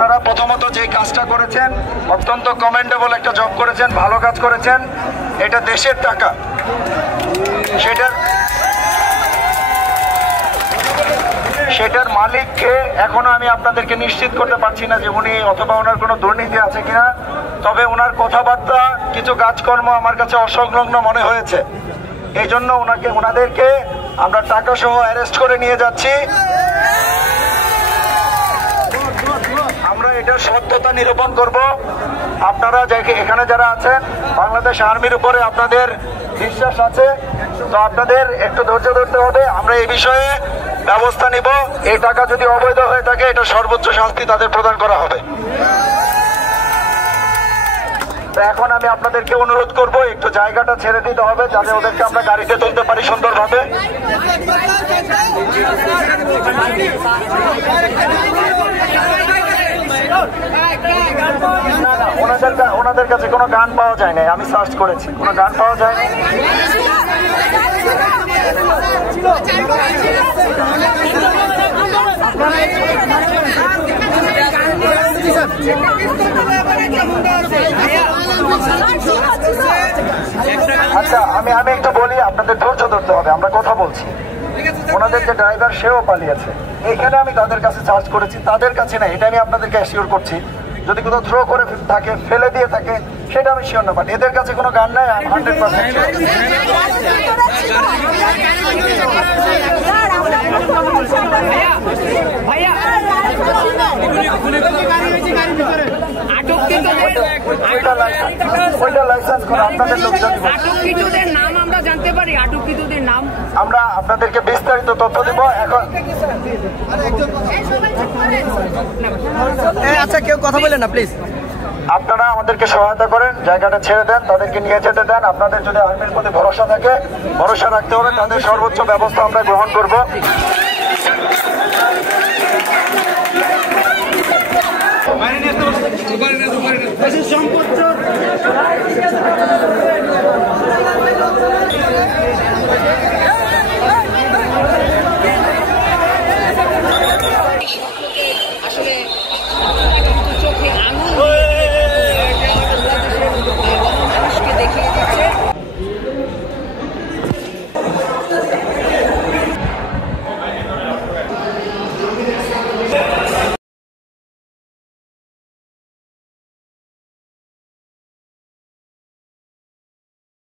আপনারা প্রথমত যে কাজটা করেছেন অত্যন্ত কমেন্ডেবল একটা জব করেছেন, ভালো কাজ করেছেন। এটা দেশের টাকা, সেটার মালিককে এখনো আমি আপনাদেরকে নিশ্চিত করতে পারছি না যে উনি অথবা ওনার কোনো দুর্নীতি আছে কিনা। তবে ওনার কথাবার্তা, কিছু কাজকর্ম আমার কাছে অসংলগ্ন মনে হয়েছে। এই জন্য ওনাদেরকে আমরা টাকা সহ অ্যারেস্ট করে নিয়ে যাচ্ছি। আমরা এটার সত্যতা নিরূপণ করব। আপনারা এখানে যারা আছেন, বাংলাদেশ আর্মির উপরে আপনাদের বিশ্বাস আছে, তো আপনাদের একটু ধৈর্য ধরতে হবে। আমরা এই বিষয়ে ব্যবস্থা নিব। এই টাকা যদি অবৈধ হয়ে থাকে, এটা সর্বোচ্চ শাস্তি তাদের প্রদান করা হবে। তো এখন আমি আপনাদেরকে অনুরোধ করব, একটু জায়গাটা ছেড়ে দিতে হবে যাতে ওদেরকে আমরা গাড়িতে তুলতে পারি সুন্দরভাবে। ওনাদের কাছে কোনো গান পাওয়া যায় না, আমি সার্চ করেছি, কোনো গান পাওয়া যায়নি। আচ্ছা, আমি একটু বলি, আপনাদের ধৈর্য ধরতে হবে, আমরা কথা বলছি। ওনাদের যে ড্রাইভার, সেও পালিয়েছে। এইখানে আমি তাদের কাছে সার্চ করেছি, তাদের কাছে না, এটা আমি আপনাদেরকে অ্যাসিওর করছি। যদি কোথাও থ্রো করে থাকে, ফেলে দিয়ে থাকে, সেটা আমি শিওর না, বাট এদের কাছে কোনো গান নাই, 100%। আমরা আপনাদেরকে বিস্তারিত তথ্য দেব এখন। আচ্ছা, কেউ কথা বলেন না প্লিজ। আপনারা আমাদেরকে সহায়তা করেন, জায়গাটা ছেড়ে দেন, তাদেরকে নিয়ে যেতে দেন। আপনাদের যদি আর্মির প্রতি ভরসা থাকে, ভরসা রাখতে হবে, তাদের সর্বোচ্চ ব্যবস্থা আমরা গ্রহণ করব।